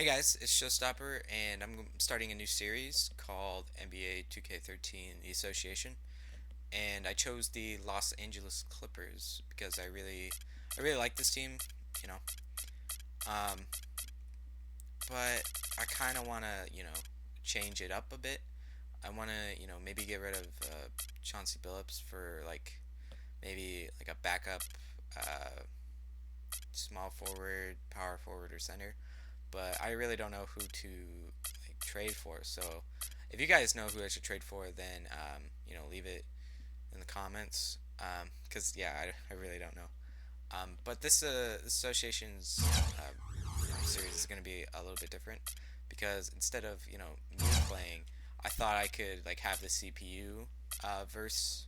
Hey guys, it's Showstopper, and I'm starting a new series called NBA 2K13 The Association. And I chose the Los Angeles Clippers because I really like this team, you know. Um, but I kind of want to, change it up a bit. I want to, maybe get rid of Chauncey Billups for maybe like a backup uh, small forward, power forward, or center. But I really don't know who to trade for. So if you guys know who I should trade for, then leave it in the comments. Because yeah, I really don't know. But this association's series is going to be a little bit different because instead of me playing, I thought I could have the CPU verse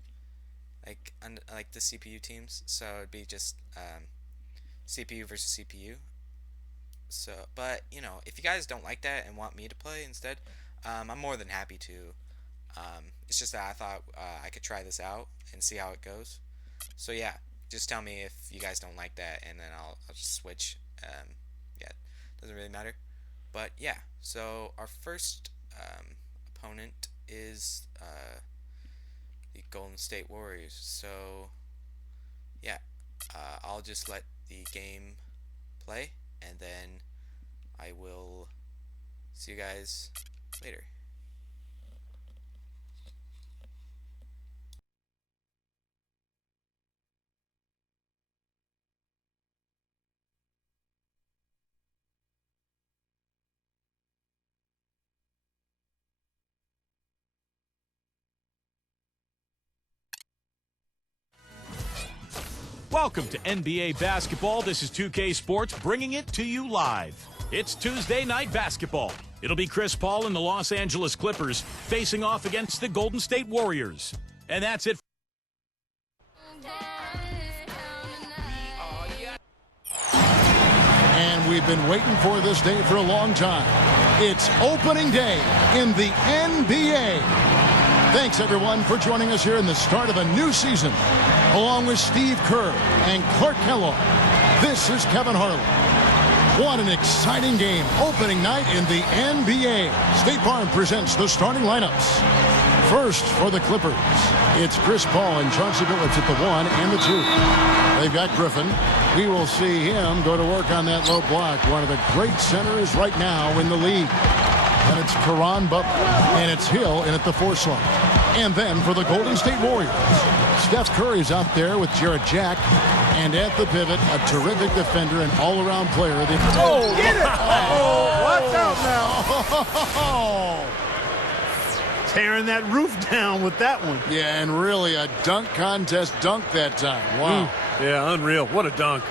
like the CPU teams. So it'd be just CPU versus CPU. So, but if you guys don't like that and want me to play instead, I'm more than happy to. It's just that I thought I could try this out and see how it goes. So yeah, just tell me if you guys don't like that, and then I'll just switch. Yeah, doesn't really matter. But yeah, so our first opponent is the Golden State Warriors. So yeah, I'll just let the game play, and then I will see you guys later. Welcome to NBA Basketball. This is 2K Sports bringing it to you live. It's Tuesday night basketball. It'll be Chris Paul and the Los Angeles Clippers facing off against the Golden State Warriors. And that's it. And we've been waiting for this day for a long time. It's opening day in the NBA. Thanks, everyone, for joining us here in the start of a new season. Along with Steve Kerr and Clark Kellogg, this is Kevin Harlan. What an exciting game. Opening night in the NBA. State Farm presents the starting lineups. First for the Clippers, it's Chris Paul and Chauncey Billups at the 1 and the 2. They've got Griffin. We will see him go to work on that low block. One of the great centers right now in the league. And it's Caron Butler, and it's Hill in at the 4 slot. And then for the Golden State Warriors, Steph Curry's out there with Jarrett Jack. And at the pivot, a terrific defender and all-around player. Oh, get it! Oh, watch out now. Tearing that roof down with that one. Yeah, and really a dunk contest dunk that time. Wow. Yeah, unreal. What a dunk.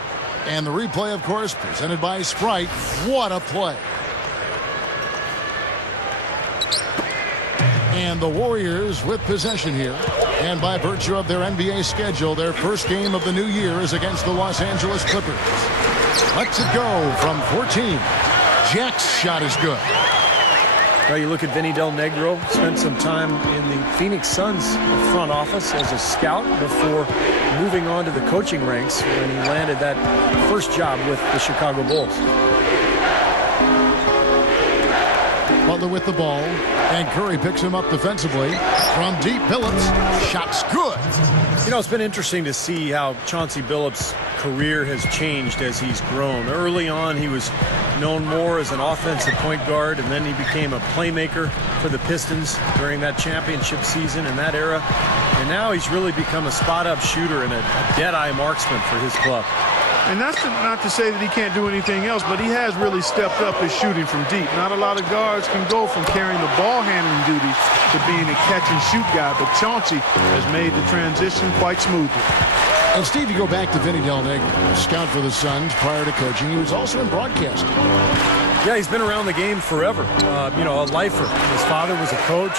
And the replay, of course, presented by Sprite. What a play. And the Warriors with possession here. And by virtue of their NBA schedule, their first game of the new year is against the Los Angeles Clippers. Let's it go from 14. Jack's shot is good. Well, you look at Vinny Del Negro, spent some time in the Phoenix Suns front office as a scout before moving on to the coaching ranks when he landed that first job with the Chicago Bulls. Butler with the ball, and Curry picks him up defensively. From deep, Billups, shot's good. You know, it's been interesting to see how Chauncey Billups' career has changed as he's grown. Early on, he was known more as an offensive point guard, and then he became a playmaker for the Pistons during that championship season in that era. And now he's really become a spot-up shooter and a dead-eye marksman for his club. And that's not to say that he can't do anything else, but he has really stepped up his shooting from deep. Not a lot of guards can go from carrying the ball handling duties to being a catch-and-shoot guy, but Chauncey has made the transition quite smoothly. And Steve, you go back to Vinny Del Negro, scout for the Suns prior to coaching. He was also in broadcasting. Yeah, he's been around the game forever. You know, a lifer. His father was a coach.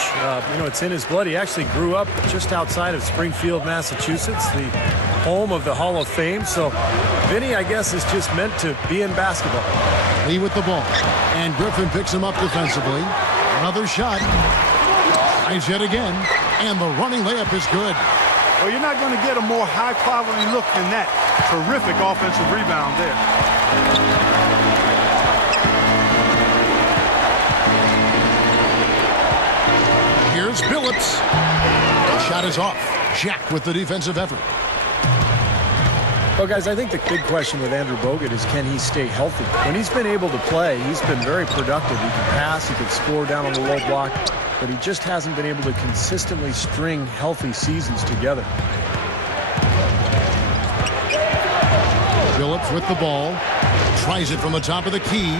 You know, it's in his blood. He actually grew up just outside of Springfield, Massachusetts, the home of the Hall of Fame. So Vinny, I guess, is just meant to be in basketball. Lee with the ball. And Griffin picks him up defensively. Another shot. Tries yet again. And the running layup is good. Well, you're not going to get a more high-quality look than that. Terrific offensive rebound there. Here's Billups. The shot is off. Jack with the defensive effort. Well, guys, I think the big question with Andrew Bogut is, can he stay healthy? When he's been able to play, he's been very productive. He can pass, he can score down on the low block, but he just hasn't been able to consistently string healthy seasons together. Billups with the ball. Tries it from the top of the key.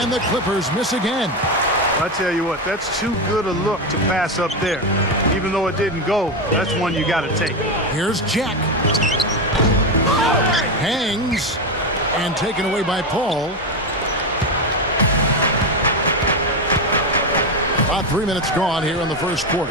And the Clippers miss again. I tell you what, that's too good a look to pass up there. Even though it didn't go, that's one you got to take. Here's Jack. Hangs. And taken away by Paul. About 3 minutes gone here in the first quarter.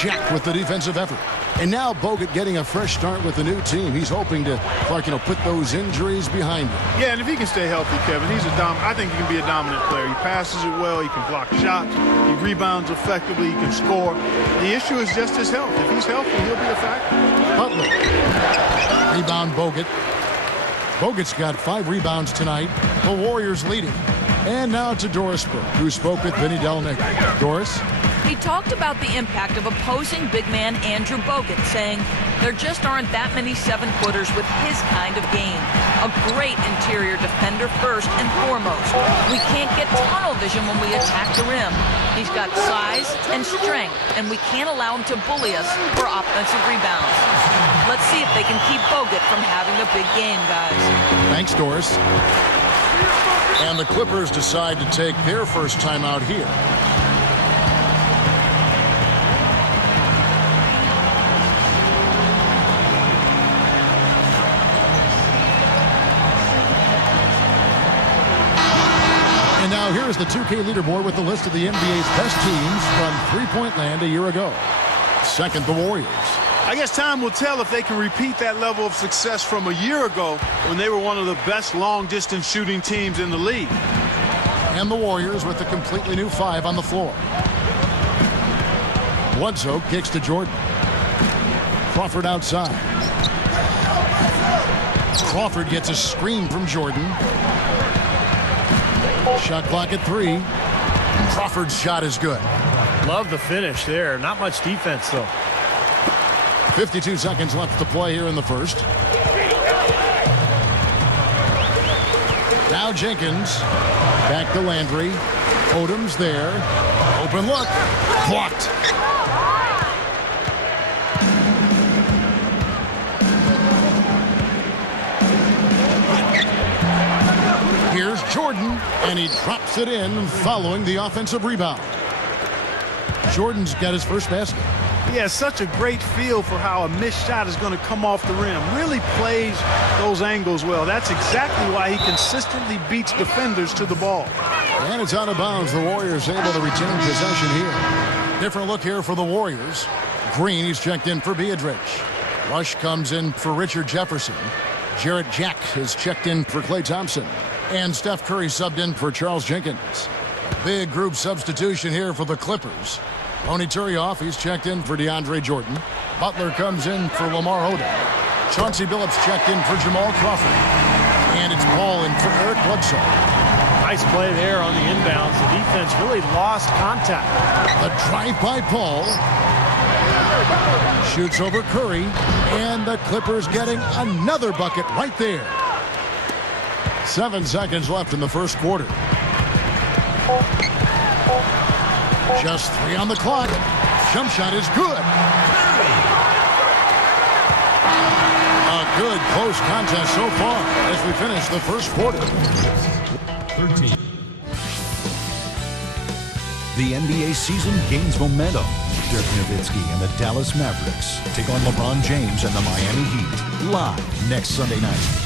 Jack with the defensive effort. And now Bogut getting a fresh start with the new team. He's hoping to, Clark, put those injuries behind him. Yeah, and if he can stay healthy, Kevin, I think he can be a dominant player. He passes it well. He can block shots. He rebounds effectively. He can score. The issue is just his health. If he's healthy, he'll be a factor. Butler. Rebound Bogut. Bogut's got 5 rebounds tonight. The Warriors leading. And now to Doris Burke, who spoke with Vinny Del Negro. Doris? He talked about the impact of opposing big man Andrew Bogut, saying there just aren't that many 7-footers with his kind of game. A great interior defender first and foremost. We can't get tunnel vision when we attack the rim. He's got size and strength, and we can't allow him to bully us for offensive rebounds. Let's see if they can keep Bogut from having a big game, guys. Thanks, Doris. And the Clippers decide to take their first timeout here. And now here's the 2K leaderboard with the list of the NBA's best teams from three-point land a year ago. Second, the Warriors. I guess time will tell if they can repeat that level of success from a year ago when they were one of the best long-distance shooting teams in the league. And the Warriors with a completely new 5 on the floor. Bledsoe kicks to Jordan. Crawford outside. Crawford gets a screen from Jordan. Shot clock at 3. Crawford's shot is good. Love the finish there. Not much defense, though. 52 seconds left to play here in the first. Now Jenkins. Back to Landry. Odom's there. Open look. Blocked. Here's Jordan, and he drops it in following the offensive rebound. Jordan's got his first basket. He has such a great feel for how a missed shot is going to come off the rim. Really plays those angles well. That's exactly why he consistently beats defenders to the ball. And it's out of bounds. The Warriors able to retain possession here. Different look here for the Warriors. Green, he's checked in for Beatrice. Rush comes in for Richard Jefferson. Jarrett Jack is checked in for Klay Thompson. And Steph Curry subbed in for Charles Jenkins. Big group substitution here for the Clippers. Tony Turioff, he's checked in for DeAndre Jordan. Butler comes in for Lamar Odom. Chauncey Billups checked in for Jamal Crawford. And it's Paul in for Eric Bledsoe. Nice play there on the inbounds. The defense really lost contact. The drive by Paul. Shoots over Curry. And the Clippers getting another bucket right there. 7 seconds left in the first quarter. Just 3 on the clock. Jump shot is good. A good close contest so far as we finish the first quarter. 13. The NBA season gains momentum. Dirk Nowitzki and the Dallas Mavericks take on LeBron James and the Miami Heat live next Sunday night.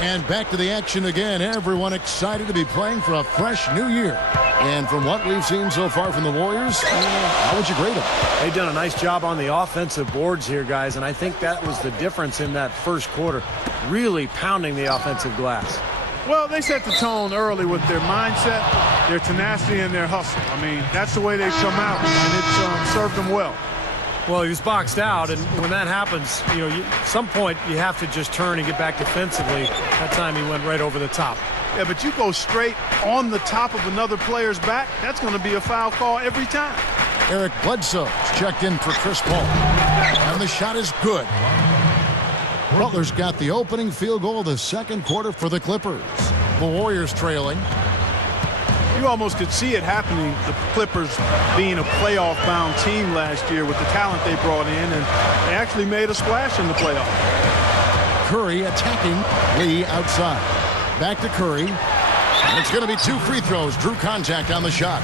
And back to the action again. Everyone excited to be playing for a fresh new year. And from what we've seen so far from the Warriors, how would you grade them? They've done a nice job on the offensive boards here, guys, and I think that was the difference in that first quarter, really pounding the offensive glass. Well, they set the tone early with their mindset, their tenacity, and their hustle. I mean, that's the way they come out, and it's served them well. Well, he was boxed out, and when that happens, at some point you have to just turn and get back defensively. That time he went right over the top. Yeah, but you go straight on the top of another player's back, that's going to be a foul call every time. Eric Bledsoe's checked in for Chris Paul. And the shot is good. Butler's got the opening field goal of the second quarter for the Clippers. The Warriors trailing. You almost could see it happening, the Clippers being a playoff-bound team last year with the talent they brought in, and they actually made a splash in the playoffs. Curry attacking. Lee outside. Back to Curry. And it's going to be 2 free throws. Drew contact on the shot.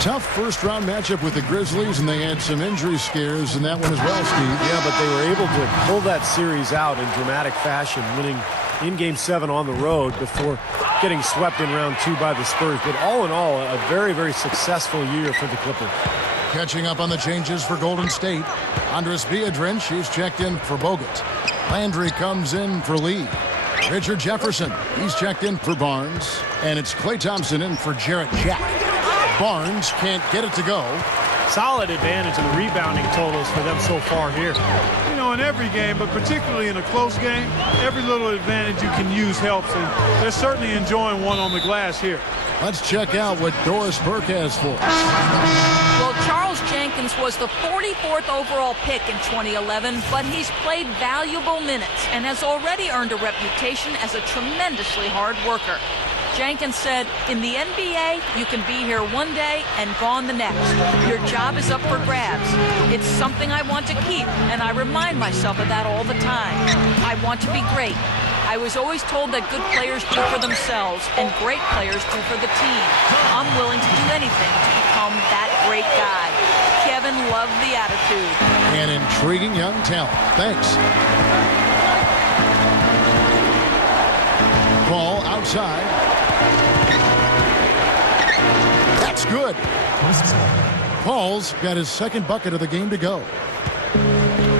Tough first-round matchup with the Grizzlies, and they had some injury scares in that one as well, Steve. Yeah, but they were able to pull that series out in dramatic fashion, winning in Game 7 on the road before getting swept in round 2 by the Spurs. But all in all, a very, very successful year for the Clippers. Catching up on the changes for Golden State. Andres Biedrins, he's checked in for Bogut. Landry comes in for Lee. Richard Jefferson, he's checked in for Barnes. And it's Klay Thompson in for Jarrett Jack. Barnes can't get it to go. Solid advantage in the rebounding totals for them so far here. You know, in every game, but particularly in a close game, every little advantage you can use helps, and they're certainly enjoying one on the glass here. Let's check out what Doris Burke has for us. Well, Charles Jenkins was the 44th overall pick in 2011, but he's played valuable minutes and has already earned a reputation as a tremendously hard worker. Jenkins said, in the NBA, you can be here one day and gone the next. Your job is up for grabs. It's something I want to keep, and I remind myself of that all the time. I want to be great. I was always told that good players do for themselves and great players do for the team. I'm willing to do anything to become that great guy. Kevin loved the attitude. An intriguing young talent. Thanks. Ball outside. That's good. Paul's got his second bucket of the game to go.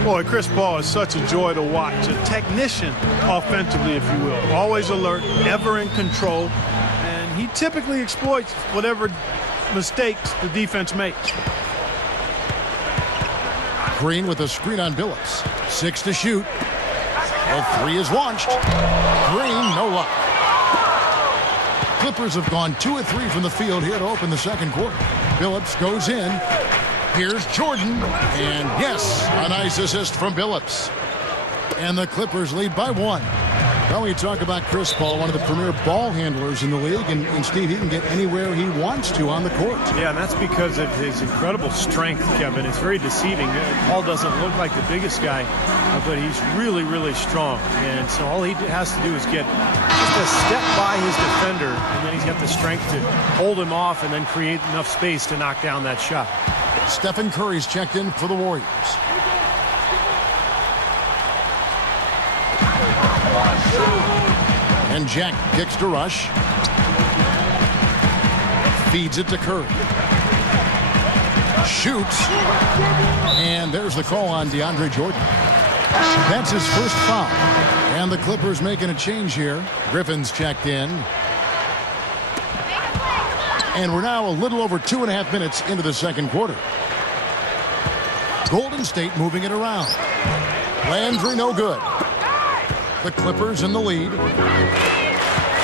Boy, Chris Paul is such a joy to watch. A technician offensively, if you will. Always alert, ever in control. And he typically exploits whatever mistakes the defense makes. Green with a screen on Billups. 6 to shoot. The 3 is launched. Green, no luck. Clippers have gone 2 of 3 from the field here to open the second quarter. Billups goes in. Here's Jordan. And yes, a nice assist from Billups. And the Clippers lead by 1. Well, we talk about Chris Paul, one of the premier ball handlers in the league, and Steve, he can get anywhere he wants to on the court. Yeah, and that's because of his incredible strength, Kevin. It's very deceiving. Paul doesn't look like the biggest guy, but he's really, really strong. And so all he has to do is get just a step by his defender, and then he's got the strength to hold him off and then create enough space to knock down that shot. Stephen Curry's checked in for the Warriors. And Jack kicks to Rush. Feeds it to Curry. Shoots. And there's the call on DeAndre Jordan. That's his first foul. And the Clippers making a change here. Griffin's checked in. And we're now a little over 2.5 minutes into the second quarter. Golden State moving it around. Landry no good. The Clippers in the lead.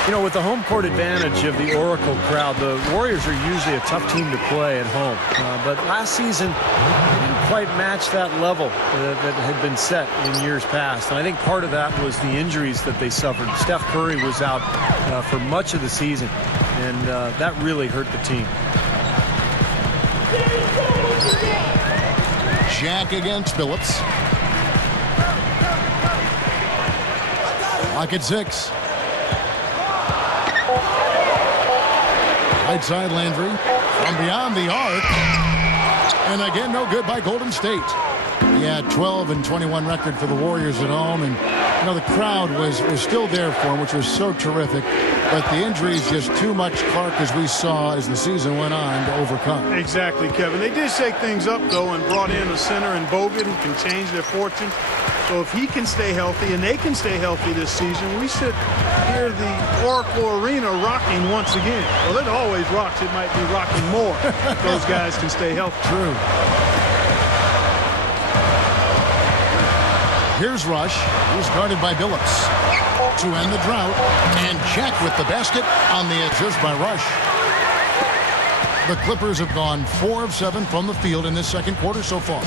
You know, with the home court advantage of the Oracle crowd, the Warriors are usually a tough team to play at home. But last season, didn't quite match that level that had been set in years past. And I think part of that was the injuries that they suffered. Steph Curry was out for much of the season, and that really hurt the team. Jack against Billups. Lock at 6. Right side Landry from beyond the arc. And again, no good by Golden State. Yeah, 12-21 record for the Warriors at home. And, you know, the crowd was still there for him, which was so terrific. But the injuries just too much, Clark, as we saw as the season went on, to overcome. Exactly, Kevin. They did shake things up, though, and brought in a center in Bogut who can change their fortune. So if he can stay healthy and they can stay healthy this season, we should hear the Oracle Arena rocking once again. Well, it always rocks. It might be rocking more if those guys can stay healthy. True. Here's Rush. He's guarded by Billups. To end the drought. And Jack with the basket on the assist by Rush. The Clippers have gone 4 of 7 from the field in this second quarter so far.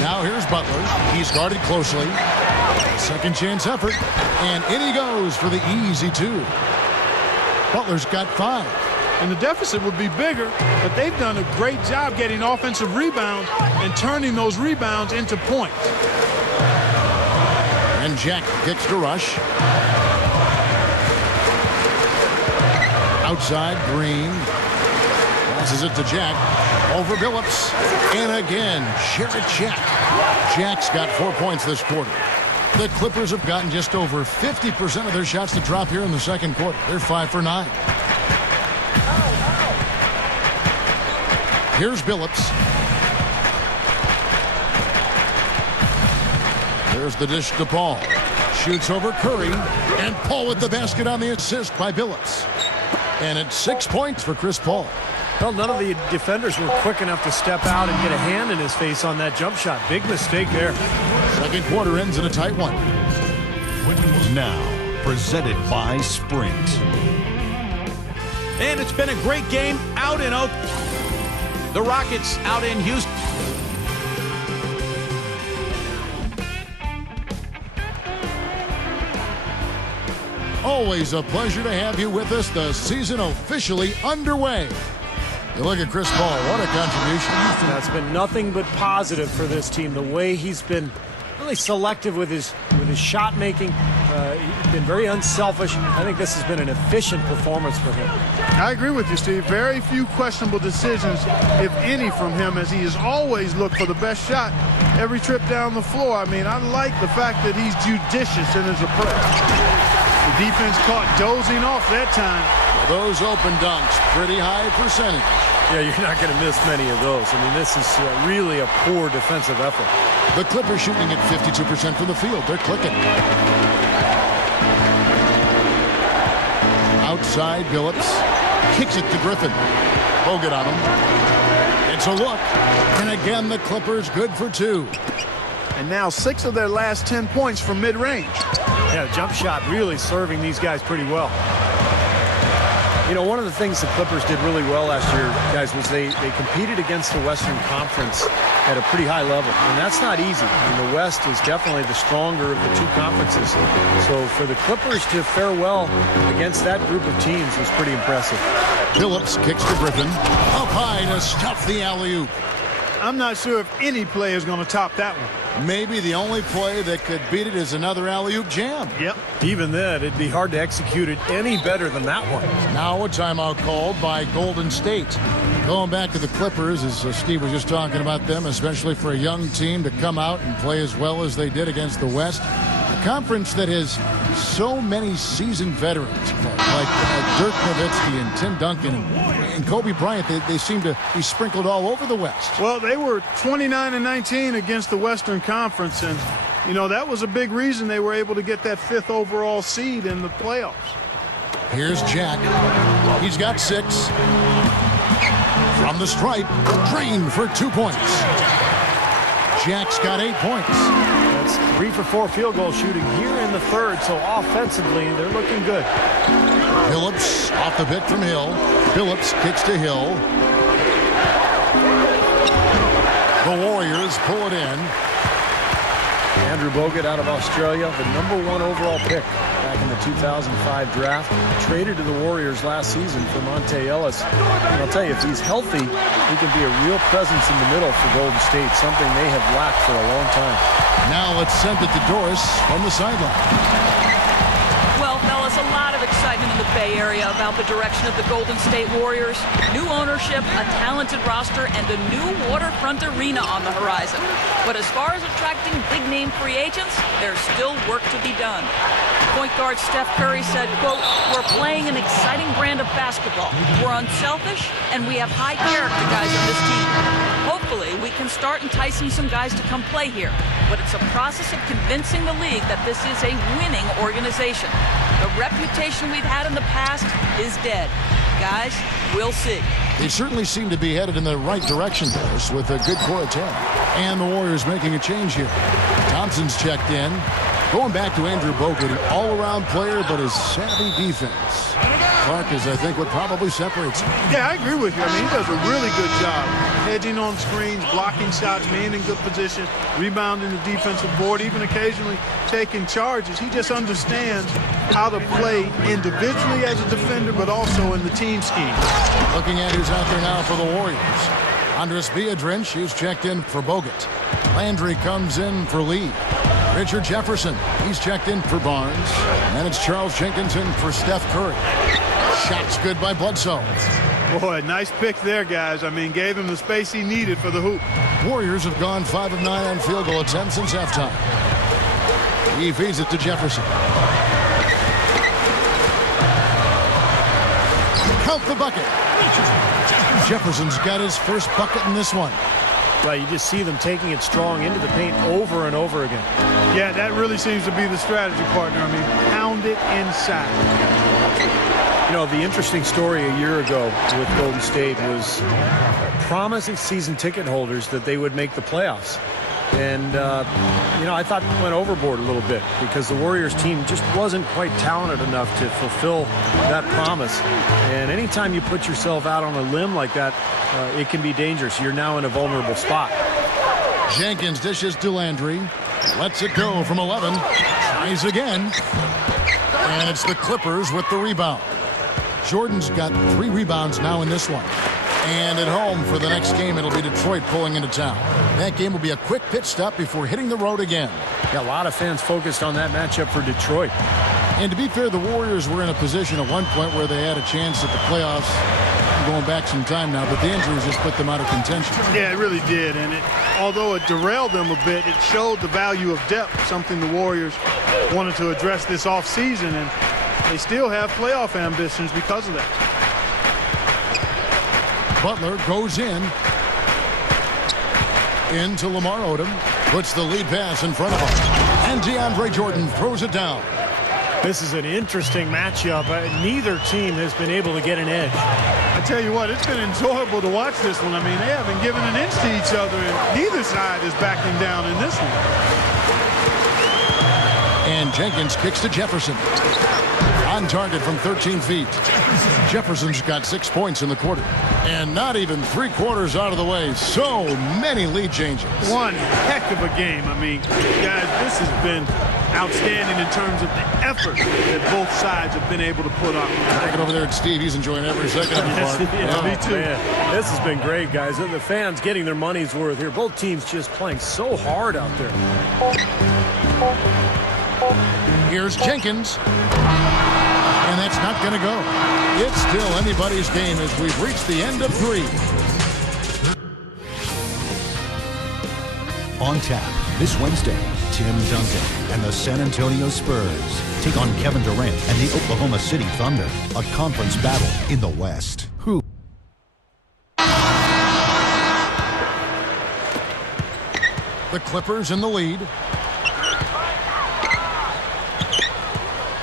Now here's Butler. He's guarded closely. Second chance effort. And in he goes for the easy 2. Butler's got 5. And the deficit would be bigger, but they've done a great job getting offensive rebounds and turning those rebounds into points. And Jack kicks to Rush. Outside, Green. Passes it to Jack. Over Billups. And again, Sherrod Jack. Jack's got 4 points this quarter. The Clippers have gotten just over 50% of their shots to drop here in the second quarter. They're 5 for 9. Here's Billups. There's the dish to Paul. Shoots over Curry. And Paul with the basket on the assist by Billups. And it's 6 points for Chris Paul. Well, none of the defenders were quick enough to step out and get a hand in his face on that jump shot. Big mistake there. Second quarter ends in a tight one. Now, presented by Sprint. And it's been a great game out in Oak. The Rockets out in Houston. Always a pleasure to have you with us. The season officially underway. You look at Chris Paul, what a contribution. That's been nothing but positive for this team. The way he's been really selective with his shot making. He's been very unselfish. I think this has been an efficient performance for him. I agree with you, Steve. Very few questionable decisions, if any, from him, as he has always looked for the best shot every trip down the floor. I mean, I like the fact that he's judicious in his approach. The defense caught dozing off that time. Those open dunks, pretty high percentage. Yeah, you're not going to miss many of those. I mean, this is really a poor defensive effort. The Clippers shooting at 52% from the field. They're clicking. Outside, Billups kicks it to Griffin. Bogut on him. It's a look. And again, the Clippers good for 2. And now 6 of their last 10 points from mid-range. Yeah, the jump shot really serving these guys pretty well. You know, one of the things the Clippers did really well last year, guys, was they competed against the Western Conference at a pretty high level. And that's not easy. I mean, the West is definitely the stronger of the two conferences. So for the Clippers to fare well against that group of teams was pretty impressive. Billups kicks to Griffin. Up high to stuff the alley-oop. I'm not sure if any player is going to top that one. Maybe the only play that could beat it is another alley-oop jam. Yep. Even then, it'd be hard to execute it any better than that one. Now a timeout called by Golden State. Going back to the Clippers, as Steve was just talking about them, especially for a young team to come out and play as well as they did against the West. A conference that has so many seasoned veterans, like Dirk Nowitzki and Tim Duncan and Kobe Bryant. They seem to be sprinkled all over the West. Well, they were 29-19 against the Western Conference, and, you know, that was a big reason they were able to get that 5th overall seed in the playoffs. Here's Jack. He's got 6. From the stripe, drained for 2 points. Jack's got 8 points. That's 3 for 4 field goal shooting here in the third, so offensively, they're looking good. Billups off the pick from Hill. Billups kicks to Hill. The Warriors pull it in. Andrew Bogut out of Australia, the #1 overall pick back in the 2005 draft. Traded to the Warriors last season for Monte Ellis. And I'll tell you, if he's healthy, he can be a real presence in the middle for Golden State, something they have lacked for a long time. Now let's send it to Doris from the sideline. Well, fellas, a lot of excitement in the Bay Area about the direction of the Golden State Warriors. New ownership, a talented roster, and a new waterfront arena on the horizon. But as far as attracting big-name free agents, there's still work to be done. Point guard Steph Curry said, quote, "We're playing an exciting brand of basketball. We're unselfish, and we have high character guys on this team. Hopefully, we can start enticing some guys to come play here. But it's a process of convincing the league that this is a winning organization. The reputation we've had in the past is dead. Guys, we'll see." They certainly seem to be headed in the right direction for us with a good core of 10. And the Warriors making a change here. Thompson's checked in. Going back to Andrew Bogut, an all-around player, but his savvy defense. Clark is, I think, what probably separates him. Yeah, I agree with you. I mean, he does a really good job hedging on screens, blocking shots, being in good position, rebounding the defensive board, even occasionally taking charges. He just understands how to play individually as a defender, but also in the team scheme. Looking at who's out there now for the Warriors. Andres Biedrins, who's checked in for Bogut. Landry comes in for Lee. Richard Jefferson, he's checked in for Barnes. And it's Charles Jenkins in for Steph Curry. Shot's good by Bledsoe. Boy, nice pick there, guys. I mean, gave him the space he needed for the hoop. Warriors have gone 5 of 9 on field goal attempts since halftime. He feeds it to Jefferson. Count the bucket. Jefferson's got his first bucket in this one. Well, you just see them taking it strong into the paint over and over again. Yeah, that really seems to be the strategy, partner. I mean, pound it inside. You know, the interesting story a year ago with Golden State was promising season ticket holders that they would make the playoffs. And, you know, I thought it went overboard a little bit because the Warriors team just wasn't quite talented enough to fulfill that promise. And anytime you put yourself out on a limb like that, it can be dangerous. You're now in a vulnerable spot. Jenkins dishes to Landry. Lets it go from 11. Tries again. And it's the Clippers with the rebound. Jordan's got 3 rebounds now in this one. And at home for the next game, it'll be Detroit pulling into town. That game will be a quick pit stop before hitting the road again. Yeah, a lot of fans focused on that matchup for Detroit. And to be fair, the Warriors were in a position at one point where they had a chance at the playoffs going back some time now, but the injuries just put them out of contention. Yeah, it really did. And although it derailed them a bit, it showed the value of depth, something the Warriors wanted to address this offseason, and they still have playoff ambitions because of that. Butler goes into Lamar Odom, puts the lead pass in front of him, and DeAndre Jordan throws it down. This is an interesting matchup. Neither team has been able to get an edge. I tell you what, it's been enjoyable to watch this one. I mean, they haven't given an inch to each other, and neither side is backing down in this one. And Jenkins kicks to Jefferson. On target from 13 feet. Jefferson's got 6 points in the quarter. And not even 3/4 out of the way. So many lead changes. One heck of a game. I mean, guys, this has been outstanding in terms of the effort that both sides have been able to put on. Take it over there at Steve. He's enjoying every second of it. Yeah, me too. Man, this has been great, guys. And the fans getting their money's worth here. Both teams just playing so hard out there. Here's Jenkins. And that's not going to go. It's still anybody's game as we've reached the end of 3. On tap this Wednesday, Tim Duncan and the San Antonio Spurs take on Kevin Durant and the Oklahoma City Thunder, a conference battle in the West. Who? The Clippers in the lead.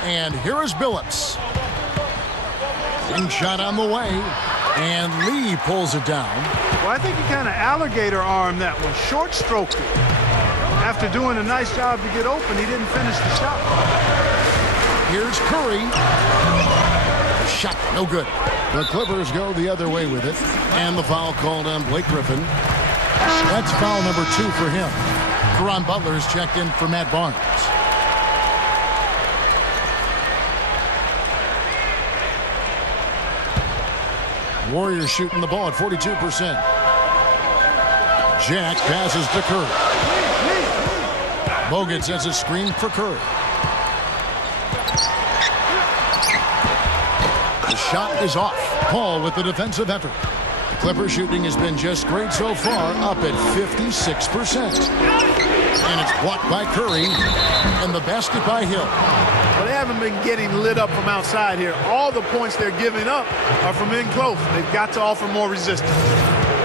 And here is Billups. Ring shot on the way. And Lee pulls it down. Well, I think he kind of alligator armed that one. Short stroked it. After doing a nice job to get open, he didn't finish the shot. Here's Curry. Shot no good. The Clippers go the other way with it. And the foul called on Blake Griffin. That's foul number 2 for him. Caron Butler is checked in for Matt Barnes. Warriors shooting the ball at 42%. Jack passes to Curry. Bogut sets a screen for Curry. The shot is off. Paul with the defensive effort. The Clippers shooting has been just great so far, up at 56%. And it's blocked by Curry, and the basket by Hill. Well, they haven't been getting lit up from outside here. All the points they're giving up are from in close. They've got to offer more resistance.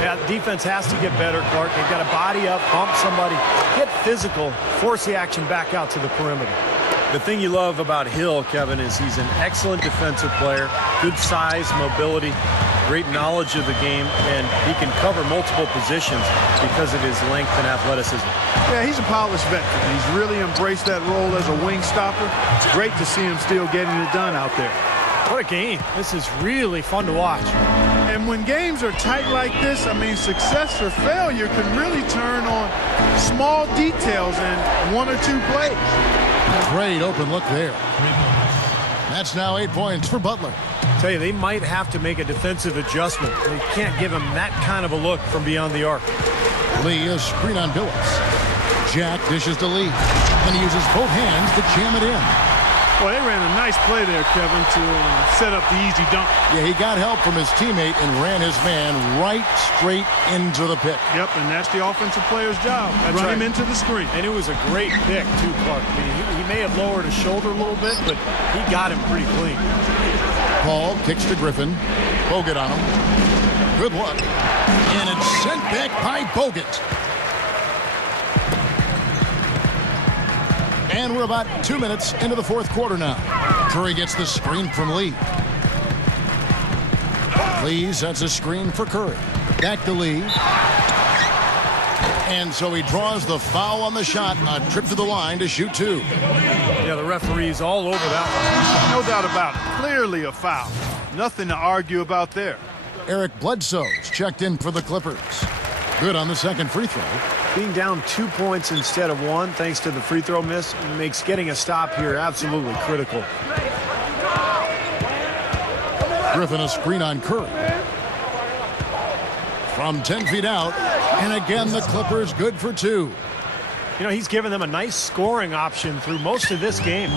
Yeah, defense has to get better, Clark. They've got to body up, bump somebody, get physical, force the action back out to the perimeter. The thing you love about Hill, Kevin, is he's an excellent defensive player, good size, mobility. great knowledge of the game, and he can cover multiple positions because of his length and athleticism. Yeah, he's a polished veteran. He's really embraced that role as a wing stopper. It's great to see him still getting it done out there. What a game. This is really fun to watch. And when games are tight like this, I mean, success or failure can really turn on small details and one or two plays. Great open look there. That's now 8 points for Butler. Tell you, they might have to make a defensive adjustment. They can't give him that kind of a look from beyond the arc. Lee, a screen on Billups. Jack dishes to Lee, and he uses both hands to jam it in. Well, they ran a nice play there, Kevin, to set up the easy dunk. Yeah, he got help from his teammate and ran his man right straight into the pick. Yep, and that's the offensive player's job. Run him into the screen. And it was a great pick, too, Clark. I mean, he may have lowered his shoulder a little bit, but he got him pretty clean. Paul kicks to Griffin. Bogut on him. Good luck. And it's sent back by Bogut. And we're about 2 minutes into the fourth quarter now. Curry gets the screen from Lee. Lee sets a screen for Curry. Back to Lee. And so he draws the foul on the shot. A trip to the line to shoot two. Yeah, the referee's all over that one. No doubt about it. Clearly a foul. Nothing to argue about there. Eric Bledsoe's checked in for the Clippers. Good on the second free throw. Being down 2 points instead of one, thanks to the free throw miss, makes getting a stop here absolutely critical. Griffin a screen on Curry. From 10 feet out, and again the Clippers good for two. You know, he's given them a nice scoring option through most of this game.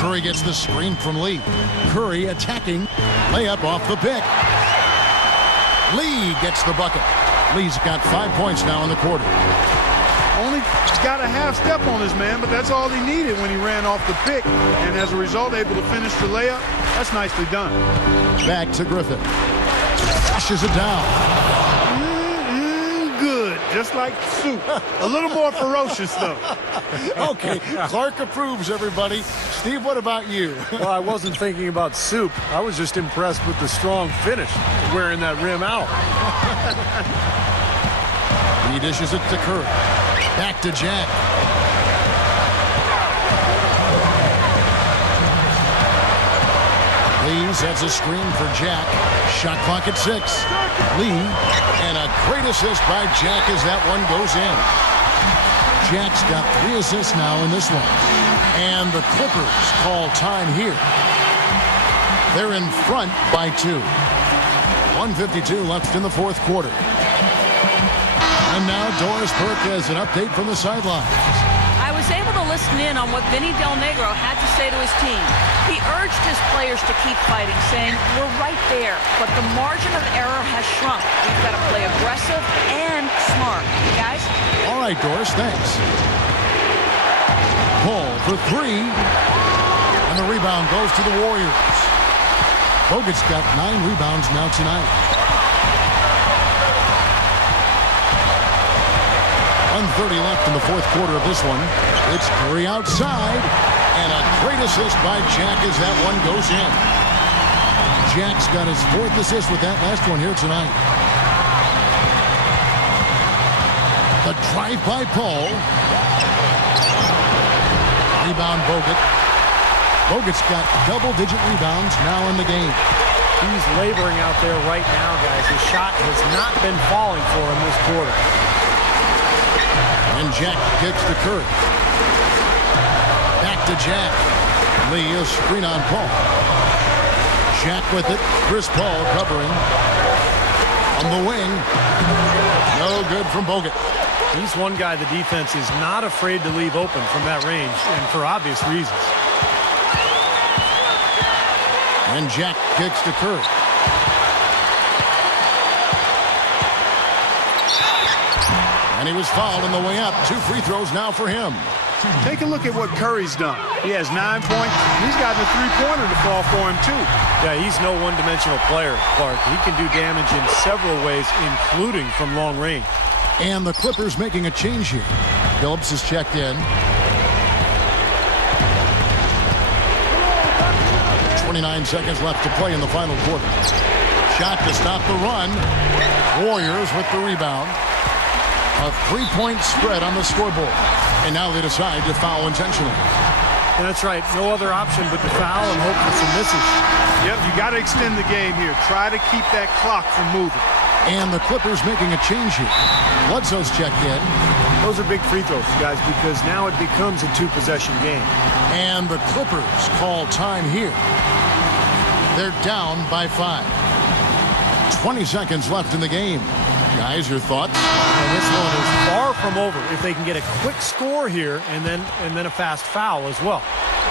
Curry gets the screen from Lee. Curry attacking. Layup off the pick. Lee gets the bucket. Lee's got 5 points now in the quarter. Only got a half step on his man, but that's all he needed when he ran off the pick. And as a result, able to finish the layup. That's nicely done. Back to Griffin. Flushes it down. Good. Just like soup. A little more ferocious, though. Okay, Clark approves, everybody. Steve, what about you? Well, I wasn't thinking about soup. I was just impressed with the strong finish, wearing that rim out. He dishes it to Curry. Back to Jack. Lee sets a screen for Jack. Shot clock at 6. Lee, and a great assist by Jack as that one goes in. Jack's got 3 assists now in this one. And the Clippers call time here. They're in front by 2. 1:52 left in the fourth quarter. And now Doris Burke has an update from the sidelines. I was able to listen in on what Vinny Del Negro had to say to his team. He urged his players to keep fighting, saying, "We're right there, but the margin of error has shrunk. We've got to play aggressive and smart." Guys? All right, Doris, thanks. Paul for 3. And the rebound goes to the Warriors. Bogut's got 9 rebounds now tonight. 1:30 left in the fourth quarter of this one. It's Curry outside. And a great assist by Jack as that one goes in. Jack's got his 4th assist with that last one here tonight. The drive by Paul. Rebound Bogut. Bogut's got double-digit rebounds now in the game. He's laboring out there right now, guys. His shot has not been falling for him this quarter. And Jack kicks to Curry. Back to Jack. Lee, a screen on Paul. Jack with it. Chris Paul covering. On the wing. No good from Bogut. He's one guy the defense is not afraid to leave open from that range, and for obvious reasons. And Jack kicks to Curry. And he was fouled on the way up. 2 free throws now for him. Take a look at what Curry's done. He has 9 points. He's got the 3-pointer to fall for him, too. Yeah, he's no one-dimensional player, Clark. He can do damage in several ways, including from long range. And the Clippers making a change here. Phillips is checked in. 29 seconds left to play in the final quarter. Shot to stop the run. Warriors with the rebound. A 3-point spread on the scoreboard. And now they decide to foul intentionally. That's right. No other option but to foul and hope for some misses. Yep, you got to extend the game here. Try to keep that clock from moving. And the Clippers making a change here. Bledsoe's checked in. Those are big free throws, guys, because now it becomes a two-possession game. And the Clippers call time here. They're down by 5. 20 seconds left in the game. Guys, your thoughts? And this one is far from over. If they can get a quick score here and then a fast foul as well.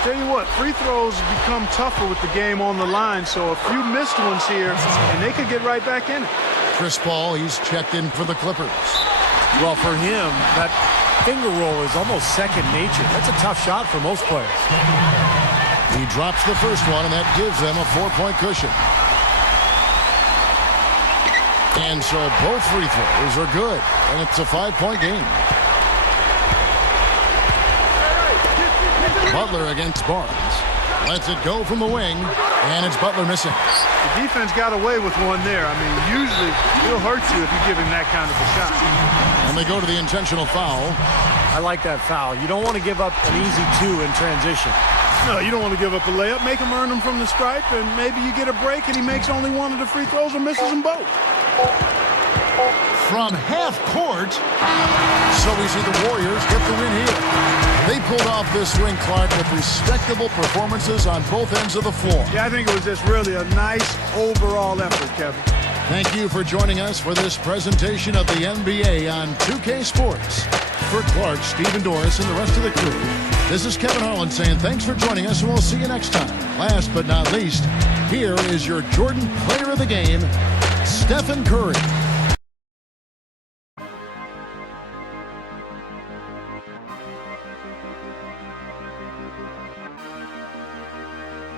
Tell you what, free throws become tougher with the game on the line, so a few missed ones here, and they could get right back in it. Chris Paul, he's checked in for the Clippers. Well, for him, that finger roll is almost second nature. That's a tough shot for most players. He drops the first one, and that gives them a 4-point cushion. And so both free throws are good, and it's a 5-point game. Butler against Barnes. Lets it go from the wing, and it's Butler missing. The defense got away with one there. I mean, usually it'll hurt you if you give him that kind of a shot. And they go to the intentional foul. I like that foul. You don't want to give up an easy 2 in transition. No, you don't want to give up a layup. Make him earn them from the stripe, and maybe you get a break and he makes only one of the free throws or misses them both. From half court, so we see the Warriors get the win here. They pulled off this win, Clark, with respectable performances on both ends of the floor. Yeah, I think it was just really a nice overall effort, Kevin. Thank you for joining us for this presentation of the NBA on 2K Sports. For Clark, Stephen Doris, and the rest of the crew, this is Kevin Harlan saying thanks for joining us, and we'll see you next time. Last but not least, here is your Jordan Player of the Game, Stephen Curry.